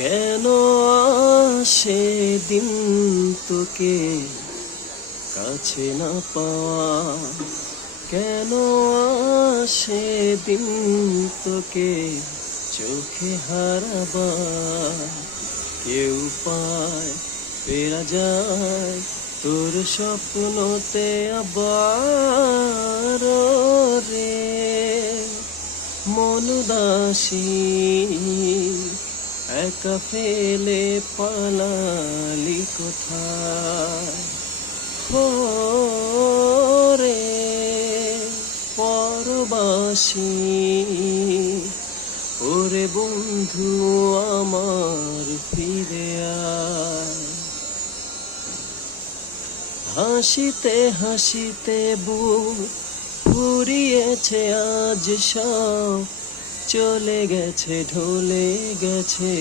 কেন সেদিন তোকে কাছে না পাওয়া, কেন সেদিন তোকে চোখে হারাবা, কেউ পায় ফেরা যায় তোর স্বপ্নতে আবার রে মন উদাসী একা ফেলে পালালি কোথায় রে পরবাসী ওরে বন্ধু আমার ফিরে আয়। হাসিতে হাসিতে বুক ফুরিয়েছে আজ সব, চলে গেছে ঢলে গেছে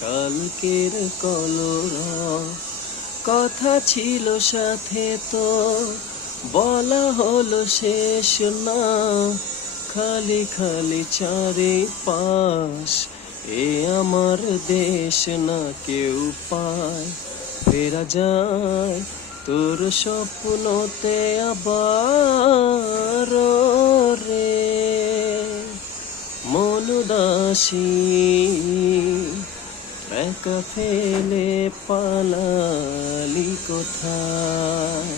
কালকের কলরব। কথা ছিল সাথে তো বলা হলো শেষ না, খালি খালি চারিপাশ এ আমার দেশ না, কেউ পায় ফেরা যায় তোর স্বপ্নতে আবার রে মন উদাসী একা ফেলে পালালি কোথায়